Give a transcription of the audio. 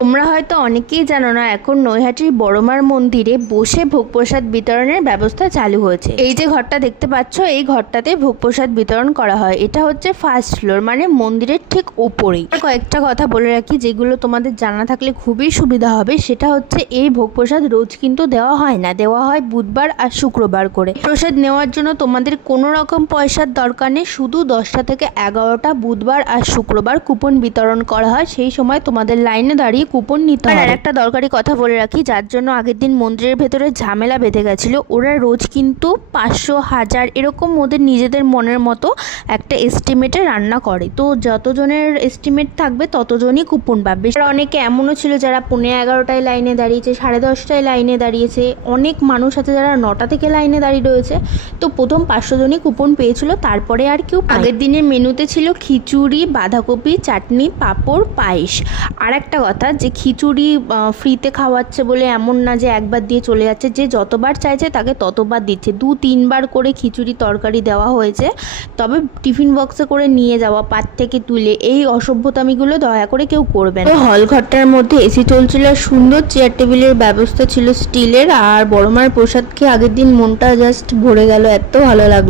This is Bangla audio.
তোমরা হয়তো অনেকেই জানো না, এখন নৈহাটির বড়মার মন্দিরে বসে ভোগ প্রসাদ বিতরণের ব্যবস্থা চালু হয়েছে। এই যে ঘরটা দেখতে পাচ্ছ, এই ঘরটাতে ভোগ প্রসাদ বিতরণ করা হয়। এটা হচ্ছে ফার্স্ট ফ্লোর, মানে মন্দিরের ঠিক ওপরেই। কয়েকটা কথা বলে রাখি যেগুলো তোমাদের জানা থাকলে খুবই সুবিধা হবে। সেটা হচ্ছে এই ভোগ প্রসাদ রোজ কিন্তু দেওয়া হয় না, দেওয়া হয় বুধবার আর শুক্রবার করে। প্রসাদ নেওয়ার জন্য তোমাদের কোনো রকম পয়সার দরকার নেই, শুধু 10টা থেকে 11টা বুধবার আর শুক্রবার কুপন বিতরণ করা হয়। সেই সময় তোমাদের লাইনে দাঁড়িয়ে কুপন নিতে হয়। আর একটা দরকারি কথা বলে রাখি, যার জন্য আগের দিন মন্দিরের ভেতরে ঝামেলা বেঁধে গেছিল, ওরা রোজ কিন্তু 500, 1000 এরকম ওদের নিজেদের মনের মতো একটা এস্টিমেটে রান্না করে। তো যতজনের এস্টিমেট থাকবে ততজনই কুপন পাবে। অনেকে এমনও ছিল যারা 11:30টায় লাইনে দাঁড়িয়েছে, 10:30টায় লাইনে দাঁড়িয়েছে, অনেক মানুষ আছে যারা 9টা থেকে লাইনে দাঁড়িয়ে রয়েছে। তো প্রথম 500 জনই কুপন পেয়েছিল, তারপরে আর কেউ। আগের দিনের মেনুতে ছিল খিচুড়ি, বাঁধাকপি চাটনি, পাঁপড়, পায়েস। আর একটা কথা, যে খিচুড়ি ফ্রিতে খাওয়াচ্ছে বলে এমন না যে একবার দিয়ে চলে যাচ্ছে, যে যতবার চাইছে তাকে ততবার দিচ্ছে। 2-3বার করে খিচুড়ি তরকারি দেওয়া হয়েছে। তবে টিফিন বক্সে করে নিয়ে যাওয়া, পাত থেকে তুলে, এই অসভ্যতামিগুলো দয়া করে কেউ করবে না। হল ঘরটার মধ্যে এসি চলছিল, সুন্দর চেয়ার টেবিলের ব্যবস্থা ছিল স্টিলের। আর বড়মার প্রসাদ খেয়ে আগের দিন মনটা জাস্ট ভরে গেল, এত ভালো লাগলো।